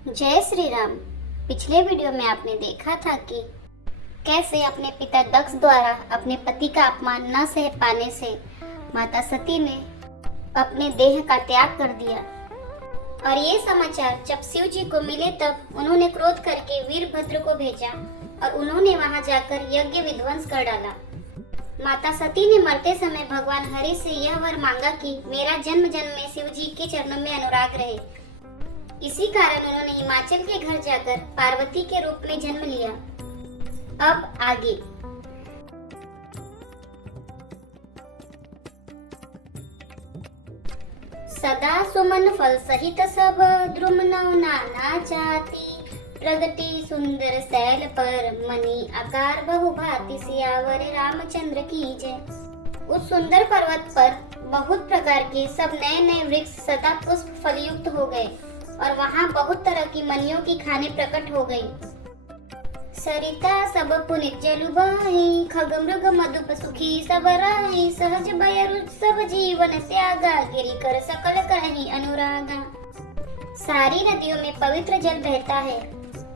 जय श्री राम। पिछले वीडियो में आपने देखा था कि कैसे अपने पिता दक्ष द्वारा अपने पति का अपमान न सह पाने से माता सती ने अपने देह का त्याग कर दिया। और ये समाचार जब शिव जी को मिले तब उन्होंने क्रोध करके वीरभद्र को भेजा और उन्होंने वहां जाकर यज्ञ विध्वंस कर डाला। माता सती ने मरते समय भगवान हरि से यह वर मांगा कि मेरा जन्म जन्म में शिव जी के चरणों में अनुराग रहे। इसी कारण उन्होंने हिमाचल के घर जाकर पार्वती के रूप में जन्म लिया। अब आगे सदा सुमन फल सहित सब द्रुम नव नाना जाति प्रगति सुंदर सैल पर मणि आकार बहु भांति सियावर रामचंद्र की जय। उस सुंदर पर्वत पर बहुत प्रकार के सब नए नए वृक्ष सदा पुष्प फलयुक्त हो गए और वहाँ बहुत तरह की मणियों की खाने प्रकट हो गई। सरिता सब पुनित जलु बही खग मृग मधुप सुखी सब रही सहज बयरु सब जीवन त्यागा गिरि कर सकल करही अनुरागा। सारी नदियों में पवित्र जल बहता है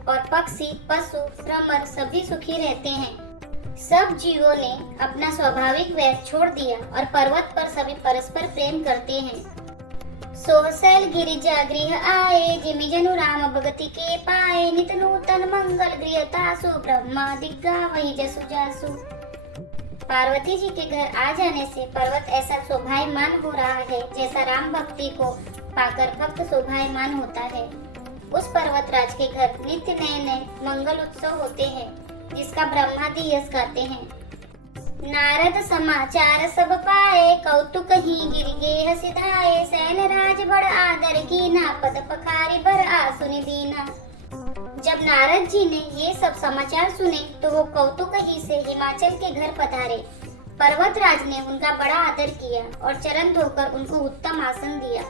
और पक्षी पशु भ्रमर सभी सुखी रहते हैं। सब जीवों ने अपना स्वाभाविक वैर छोड़ दिया और पर्वत पर सभी परस्पर प्रेम करते हैं। सोहसैल गिरिजा गृह आए जिमि जनु राम भगति के पाए नित नूतन मंगल गृहतासु ब्रह्मा दिग्गा वही जसु जासु। पार्वती जी के घर आ जाने से पर्वत ऐसा शोभायमान हो रहा है जैसा राम भक्ति को पाकर भक्त शोभायमान होता है। उस पर्वत राज के घर नित्य नए नए मंगल उत्सव होते हैं जिसका ब्रह्मादि यश गाते हैं। नारद समाचार सब पाए कौतुक ही गिरि गेह सिधाए सैन राज बड़ आदर कीना पद पखारी बर आसुनि दीना। जब नारद जी ने ये सब समाचार सुने तो वो कौतुक ही से हिमाचल के घर पधारे। पर्वत राज ने उनका बड़ा आदर किया और चरण धोकर उनको उत्तम आसन दिया।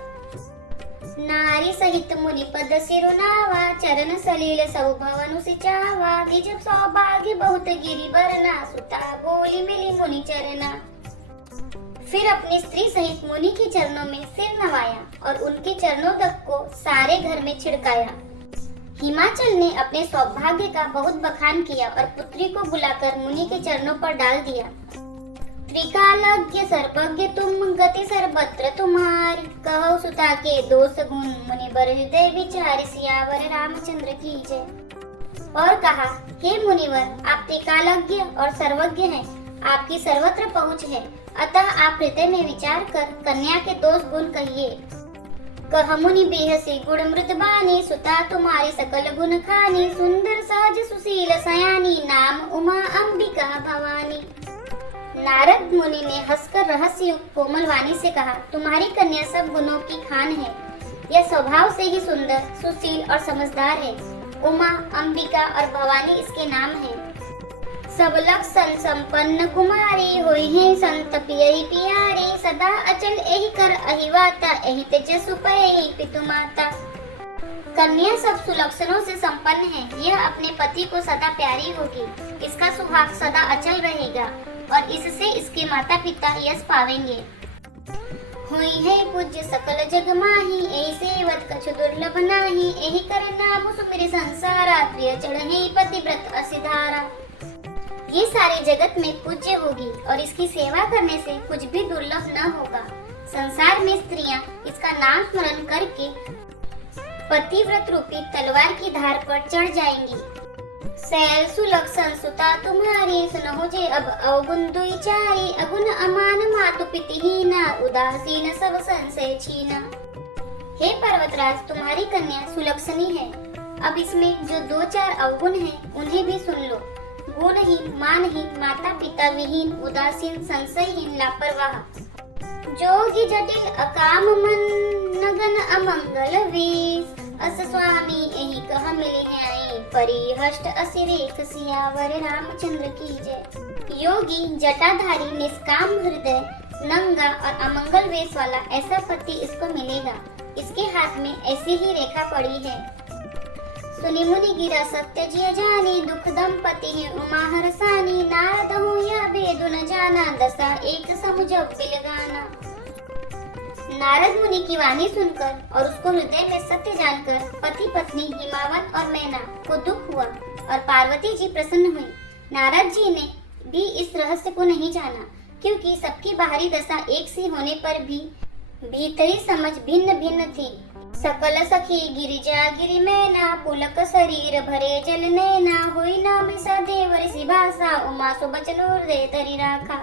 नारी सहित मुनि पद सिरुनावा चरण सलील सब भवनु सिचावा निज सौभाग्य बहुत गिरि बरना सुता बोली मिली मुनि चरना। फिर अपनी स्त्री सहित मुनि के चरणों में सिर नवाया और उनके चरणों तक को सारे घर में छिड़काया। हिमाचल ने अपने सौभाग्य का बहुत बखान किया और पुत्री को बुलाकर मुनि के चरणों पर डाल दिया। त्रिकालज्ञ सर्वज्ञ तुम गति सर्वत्र तुम्हारी कहो सुता के दोष गुण मुनि बर हृदय विचार सियावर रामचंद्र की जय। और कहा, हे मुनिवर आप त्रिकालज्ञ और सर्वज्ञ हैं, आपकी सर्वत्र पहुँच है, अतः आप हृदय में विचार कर कन्या के दोष गुण कहिए। कह मुनि बेहसी गुण मृत बानी सुता तुम्हारी सकल गुण खानी सुंदर सहज सुशील सयानी नाम उमा अंबिका भवानी। नारद मुनि ने हंसकर रहस्य युक्त कोमल वाणी से कहा, तुम्हारी कन्या सब गुणों की खान है। यह स्वभाव से ही सुंदर सुशील और समझदार है। उमा अंबिका और भवानी इसके नाम हैं। सब लक्षण संपन्न कुमारी होई है संत पियई पियारी सदा अचल एहि कर अहिवाता एहि तेजसु पयई पितु माता। कन्या सब सुलक्षणों से संपन्न है, यह अपने पति को सदा प्यारी होगी, इसका सुहाग सदा अचल रहेगा और इससे इसके माता पिता यश पावेंगे। हुई है पूज्य सकल जग माही एहि सेवत कछु दुर्लभ नाही एहि कर नाम सुमिर संसारा प्रिय चढ़े पतिव्रत असिधारा। ये सारे जगत में पूज्य होगी और इसकी सेवा करने से कुछ भी दुर्लभ न होगा। संसार में स्त्रियां इसका नाम स्मरण करके पतिव्रत रूपी तलवार की धार पर चढ़ जाएंगी। सैल सुलक्षण सुता तुम्हारी सुनहो जे अब अवगुण दुई चारी अगुण अमान मातु पितिहीना उदासीन सब संशय छीना। हे पर्वतराज तुम्हारी कन्या सुलक्षणी है, अब इसमें जो दो चार अवगुण हैं उन्हें भी सुन लो। गुणहीन मानहीन माता पिता विहीन उदासीन संशयहीन लापरवाह जोगी जटिल अकाम मन नगन अमंगल वेश अस स्वामी एहि कह मिले हैं परिहष्ट असिरेख सियावर रामचंद्र की जय। योगी जटाधारी निष्काम हृदय नंगा और अमंगल वेश वाला ऐसा पति इसको मिलेगा। इसके हाथ में ऐसी ही रेखा पड़ी है। सुनि मुनि गिरा सत्य जिय जानी दुख दंपति है उमा हरसानी नारद हो या भेदु न जाना दशा एक समुझ बिलगाना। नारद मुनि की वाणी सुनकर और उसको हृदय में सत्य जानकर पति पत्नी हिमावत और मैना को दुख हुआ और पार्वती जी प्रसन्न हुई। नारद जी ने भी इस रहस्य को नहीं जाना, क्योंकि सबकी बाहरी दशा एक सी होने पर भी भीतरी समझ भिन्न भिन्न थी। सकल सखी गिरिजा गिरि मैना, पुलक शरीर भरे जल नैना, हुई ना मृषा देव ऋषि भाषा, उमा सो बचन हृदय तरी राखा।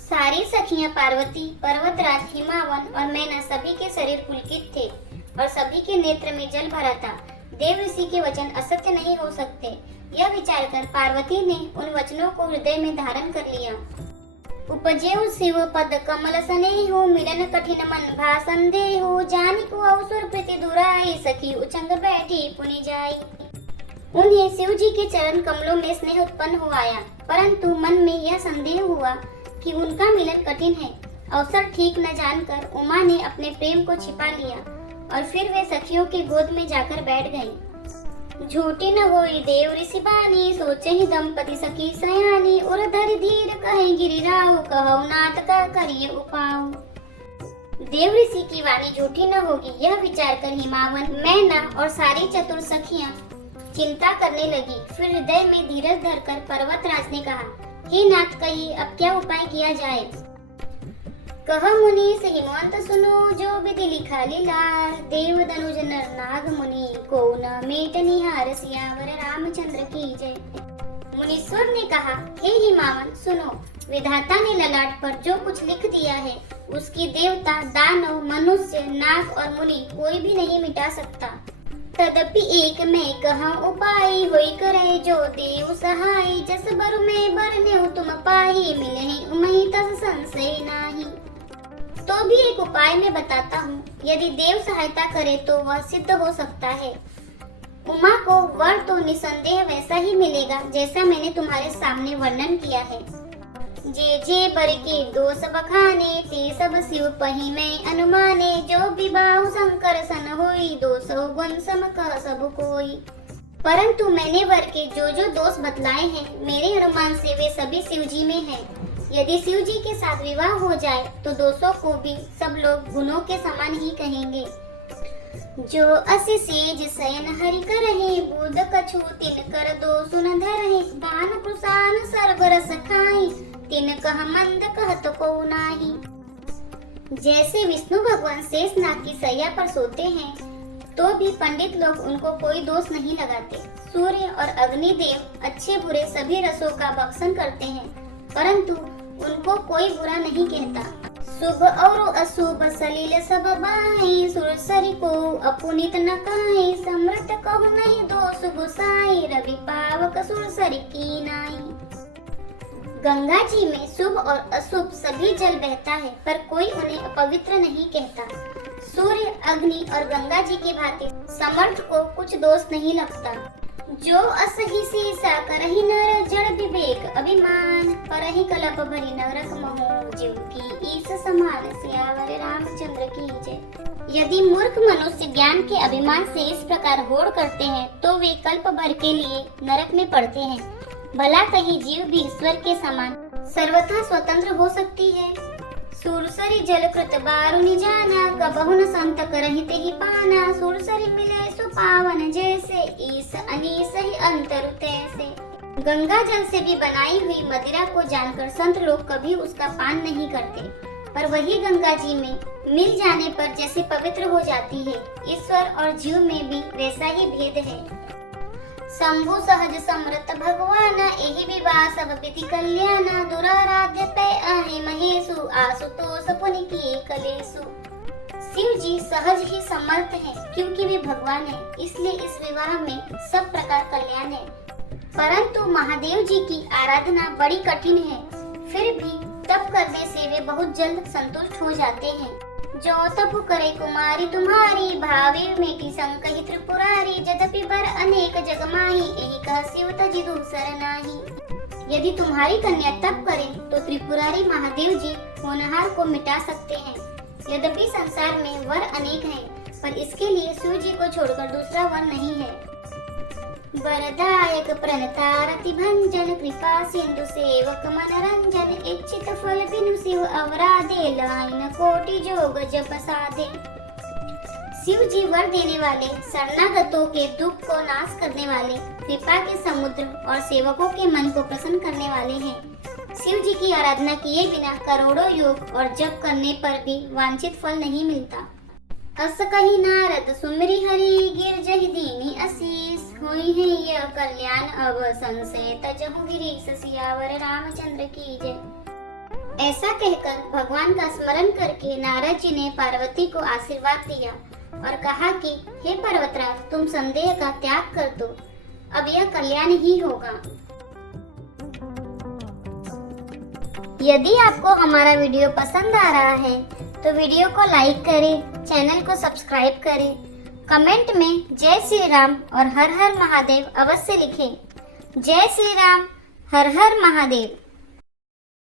सारी सखियां पार्वती, पर्वतराज, हिमावन और मैना सभी के शरीर पुलकित थे और सभी के नेत्र में जल भरा था। देव ऋषि के वचन असत्य नहीं हो सकते, यह विचार कर पार्वती ने उन वचनों को हृदय में धारण कर लिया। उपजेउ शिव पद कमल सनेहु, मिलन कठिन मन भा संदेहु, जानिकु अवसर प्रीति दुराई, सखी उचंग बैठी पुनि जाई। उन्हें शिव जी के चरण कमलों में स्नेह उत्पन्न हो आया, परंतु मन में यह संदेह हुआ कि उनका मिलन कठिन है। अवसर ठीक न जानकर उमा ने अपने प्रेम को छिपा लिया और फिर वे सखियों के गोद में जाकर बैठ गईं। झूठी न होई देव ऋषि बानी, सोचे ही दंपति सखी सयानी, उर धरि धीर कहे गिरिराव, कहौ नाथ का करिए उपाव। देव ऋषि की वाणी झूठी न होगी, यह विचार कर हिमावन, मैना और सारी चतुर सखियां चिंता करने लगी। फिर हृदय में धीरज धरकर पर्वतराज ने कहा, हे नाथ, कहिए अब क्या उपाय किया जाए। कह मुनि से हिमवंत सुनो, जो विधि लिखा लीलार, देव दनुज नर नाग मुनि, को न मेट निहार, सियावर रामचंद्र की जय। मुनीश्वर ने कहा, हे हिमावन सुनो, विधाता ने ललाट पर जो कुछ लिख दिया है उसकी देवता, दानव, मनुष्य, नाग और मुनि कोई भी नहीं मिटा सकता। तदपि एक मैं कहा उपाय, होई करे जो देव सहाय, जस बर में बरनेउ तुम पाही, मिले उमहि तस संशय नाही। तो भी एक उपाय मैं बताता हूँ, यदि देव सहायता करे तो वह सिद्ध हो सकता है। उमा को वर तो निसंदेह वैसा ही मिलेगा जैसा मैंने तुम्हारे सामने वर्णन किया है। जे जे बर के दोष बखाने, ते सब शिव पही में अनुमाने, जो विबाहु शंकर सन होई, दोषो गुण सम कह सब कोई। परंतु मैंने वर के जो जो दोष बतलाए हैं, मेरे अनुमान से वे सभी शिव जी में हैं। यदि शिव जी के साथ विवाह हो जाए तो दोषों को भी सब लोग गुणों के समान ही कहेंगे। जो असि सेज शयन हरि करहि, बूद कछु तिन कर दोषु न धरहि, दान कुशान सर्व रस खाई, तिन कह मंद कहत को नाही। जैसे विष्णु भगवान शेषनाग की सैया पर सोते हैं तो भी पंडित लोग उनको कोई दोष नहीं लगाते। सूर्य और अग्निदेव अच्छे बुरे सभी रसों का भक्षण करते हैं, परंतु उनको कोई बुरा नहीं कहता। शुभ और अशुभ सलील सब बाई, सुरसरी को अपुनित न काई, समृत कहु नहीं दोष गुसाई, रवि पावक सुरसरी की नाई। गंगा जी में शुभ और अशुभ सभी जल बहता है, पर कोई उन्हें अपवित्र नहीं कहता। सूर्य, अग्नि और गंगा जी की भांति समर्थ को कुछ दोष नहीं लगता। जो असही सीसा करहि नर, जड़ विवेक अभिमान, परहि कलप भरी नरक महु, जीव की ईस समान, सियावर रामचंद्र की जय। यदि मूर्ख मनुष्य ज्ञान के अभिमान से इस प्रकार होड़ करते हैं तो वे कल्प भर के लिए नरक में पड़ते हैं। भला कहीं जीव भी ईश्वर के समान सर्वथा स्वतंत्र हो सकती है। सुरसरी जल कृत बारुनि जाना, कबहु न संत करहित ही पाना, सुरसरी मिले सो पावन जैसे, ईस अनीस ही अंतर तैसे। गंगा जल से भी बनाई हुई मदिरा को जानकर संत लोग कभी उसका पान नहीं करते, पर वही गंगा जी में मिल जाने पर जैसे पवित्र हो जाती है, ईश्वर और जीव में भी वैसा ही भेद है। शंभु सहज समृत भगवाना, एहि विवाह सब विधि कल्याणा, दुराराध्य पे आहे महेशु, आशुतोष पुनि किए कलेशु। शिव जी सहज ही समर्थ हैं, क्योंकि वे भगवान हैं, इसलिए इस विवाह में सब प्रकार कल्याण है। परंतु महादेव जी की आराधना बड़ी कठिन है, फिर भी तप करने से वे बहुत जल्द संतुष्ट हो जाते हैं। जो तप करे कुमारी तुम्हारी, भावे मेटी संकहि त्रिपुरारी, यद्यपि बर अनेक जग माही, एहि कह शिव तजि दूसर नाही। यदि तुम्हारी कन्या तप करे तो त्रिपुरारी महादेव जी होनहार को मिटा सकते हैं। यद्यपि संसार में वर अनेक हैं, पर इसके लिए शिव जी को छोड़कर दूसरा वर नहीं है। वरदायक प्रणतारति भंजन कृपा सिंधु सेवक मनरंजन इच्छित फल बिनु शिव अवराधे लाइन कोटि जोग जप साधे। शिव जी वर देने वाले, शरणागतों के दुख को नाश करने वाले, कृपा के समुद्र और सेवकों के मन को प्रसन्न करने वाले हैं। शिव जी की आराधना किए बिना करोड़ों योग और जप करने पर भी वांछित फल नहीं मिलता। अस कही नारद सुमिरि हरि गिर जहि दीनी असीस हुई है यह कल्याण अब संशय तजहु गिरीश सियावर रामचंद्र की जय। ऐसा कहकर भगवान का स्मरण करके नारद जी ने पार्वती को आशीर्वाद दिया और कहा कि हे पर्वतराज, तुम संदेह का त्याग कर दो, अब यह कल्याण ही होगा। यदि आपको हमारा वीडियो पसंद आ रहा है तो वीडियो को लाइक करें, चैनल को सब्सक्राइब करें, कमेंट में जय श्री राम और हर हर महादेव अवश्य लिखें। जय श्री राम, हर हर महादेव।